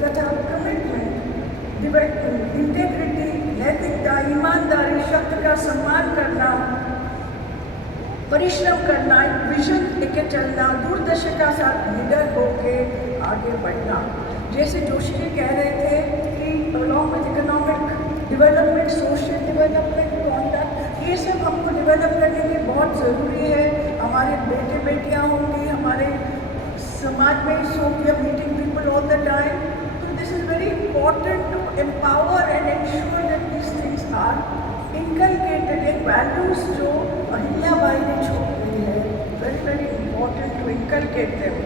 तथा commitment, integrity, नैतिकता, ईमानदारी, शब्द का सम्मान करना, परिश्रम करना, एक विजन लेके चलना, दूरदर्शी का साथ निडर होके आगे बढ़ना। जैसे जोशी जी कह रहे थे कि along with economic development, social development, conduct, ये सब हमको डेवलप करने की बहुत ज़रूरी है। हमारे बेटे बेटियां होंगी, हमारे समाज में so we are meeting people all the time, तो this is very important to empower and ensure that these things are inculcated. एक वैल्यूज़ जो अहिल्याबाई ने छोड़ी है, very very important to inculcate them.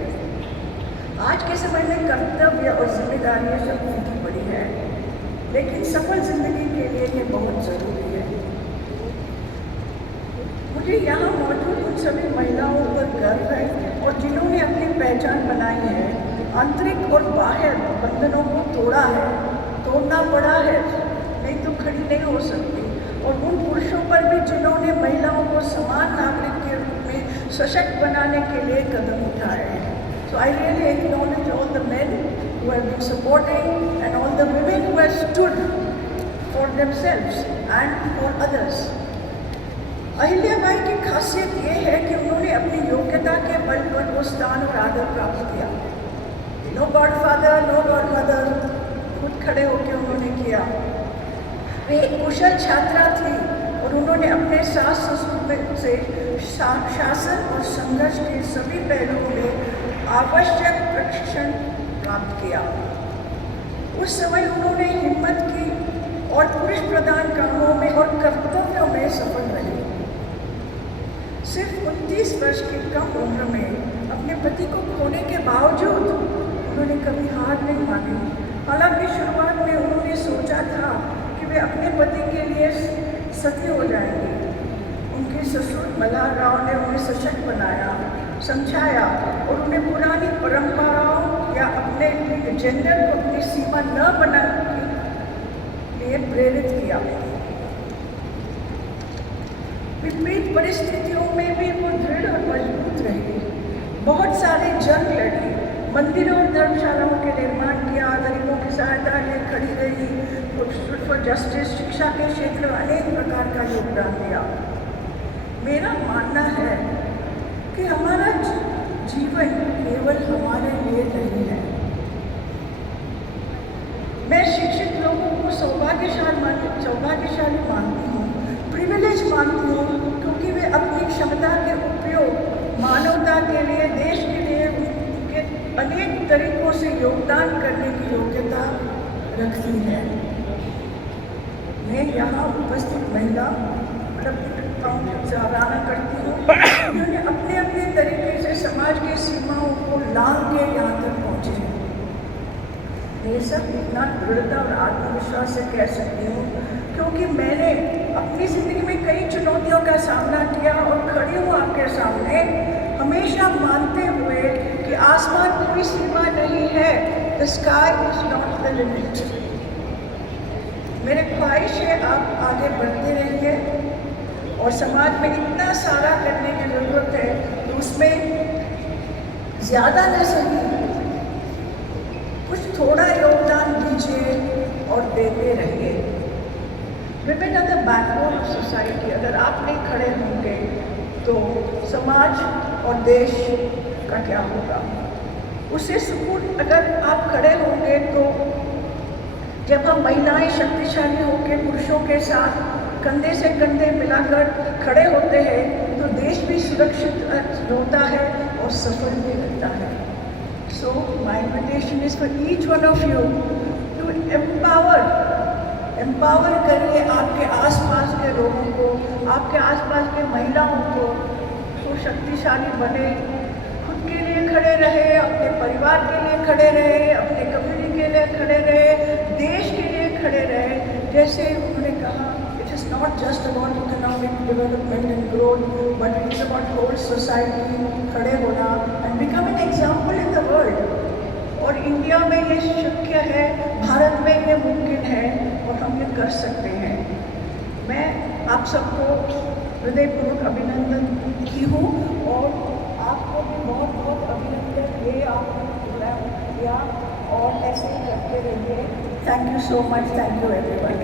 आज के समय में कर्तव्य और जिम्मेदारियाँ सब फीकी पड़ी है, लेकिन सफल जिंदगी के लिए ये बहुत ज़रूरी है। मुझे यहाँ मौजूद उन सभी महिलाओं पर गर्व है और जिन्होंने अपनी पहचान बनाई है, आंतरिक और बाह्य बंधनों को तोड़ा है, तोड़ना पड़ा है, नहीं तो खड़ी नहीं हो सकती। और उन पुरुषों पर भी जिन्होंने महिलाओं को समान नागरिक के रूप में सशक्त बनाने के लिए कदम उठाए हैं। So I really acknowledge all the men who have been supporting and all the women who have stood for themselves and for others. Ahilyabai की खासियत ये है कि उन्होंने अपनी योग्यता के बल पर वो स्थान और आदर प्राप्त किया। नो गॉडफादर, नो गॉडमदर, खुद खड़े होकर उन्होंने किया। वे एक कुशल छात्रा थी और उन्होंने अपने सास ससुर से शासन और संघर्ष के सभी पहलुओं में आवश्यक प्रशिक्षण प्राप्त किया। उस समय उन्होंने हिम्मत की और पुरुष प्रधान कामों में और कर्तव्यों में सफल रही। सिर्फ 29 वर्ष की कम उम्र में अपने पति को खोने के बावजूद उन्होंने कभी हार नहीं मानी। हालांकि शुरुआत में उन्होंने सोचा था कि वे अपने पति के लिए सती हो जाएंगी। उनके ससुर मल्हार राव ने उन्हें सशक्त बनाया, समझाया और उन्हें पुरानी परंपराओं या अपने जेंडर को अपनी सीमा न बनाने के लिए प्रेरित किया। विपरीत परिस्थितियों में भी वो दृढ़ और मजबूत रही। बहुत सारे जंग लड़ी, मंदिरों और धर्मशालाओं के निर्माण किया, गरीबों की सहायता लिए खड़ी रही, फॉर जस्टिस, शिक्षा के क्षेत्र में अनेक प्रकार का योगदान दिया। मेरा मानना है कि हमारा जीवन केवल हमारे लिए नहीं है। मैं शिक्षित लोगों को सौभाग्यशाली मानती हूँ, प्रिविलेज मानती हूँ, क्योंकि वे अपनी क्षमता के उपयोग मानवता के लिए, देश के लिए उनके अनेक तरीकों से योगदान करने की योग्यता रखती है। मैं यहाँ उपस्थित महिला सराहना करती हूँ, उन्होंने अपने अपने तरीके से समाज की सीमाओं को लांघ के यहाँ तक पहुँचे हैं। ये सब इतना दृढ़ता और आत्मविश्वास से कह सकती हूँ क्योंकि मैंने अपनी ज़िंदगी में कई चुनौतियों का सामना किया और खड़ी हूँ आपके सामने हमेशा मानते हुए कि आसमान कोई सीमा नहीं है, the sky is not the limit. मेरी ख्वाहिश है आप आगे बढ़ते रहिए और समाज में इतना सारा करने की ज़रूरत है तो उसमें ज़्यादा न सही कुछ थोड़ा योगदान दीजिए और देते रहिए। Women are the backbone of society. अगर आप नहीं खड़े होंगे तो समाज और देश का क्या होगा? उसे सुकून अगर आप खड़े होंगे तो जब हम महिलाएं शक्तिशाली होकर पुरुषों के साथ कंधे से कंधे मिलाकर खड़े होते हैं तो देश भी सुरक्षित होता है और सफल भी रहता है। So my invitation is for each one of you to empower करिए आपके आसपास के लोगों को, आपके आसपास के महिलाओं को, तो शक्तिशाली बने, खुद के लिए खड़े रहे, अपने परिवार के लिए खड़े रहे, अपने कम्युनिटी के लिए खड़े रहे, देश के लिए खड़े रहे। जैसे उन्होंने कहा, it is not just about economic development and growth but it is about whole society खड़े होना and become an example in the world. और इंडिया में ये शक्य है, भारत में ये मुमकिन है और हम ये कर सकते हैं। मैं आप सबको हृदयपूर्वक अभिनंदन की हूँ और आपको भी बहुत बहुत अभिनंदन। ये आपने प्रोग्राम किया और ऐसे ही करते रहिए। Thank you so much, thank you everyone.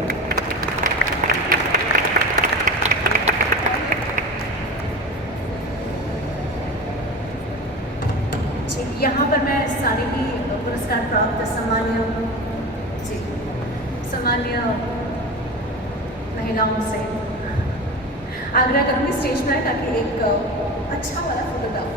जी, यहाँ पर मैं सारे ही पुरस्कार प्राप्त सामान्य महिलाओं से आग्रह करूँगी स्टेज पर ताकि एक अच्छा वाला फोटोग्राफ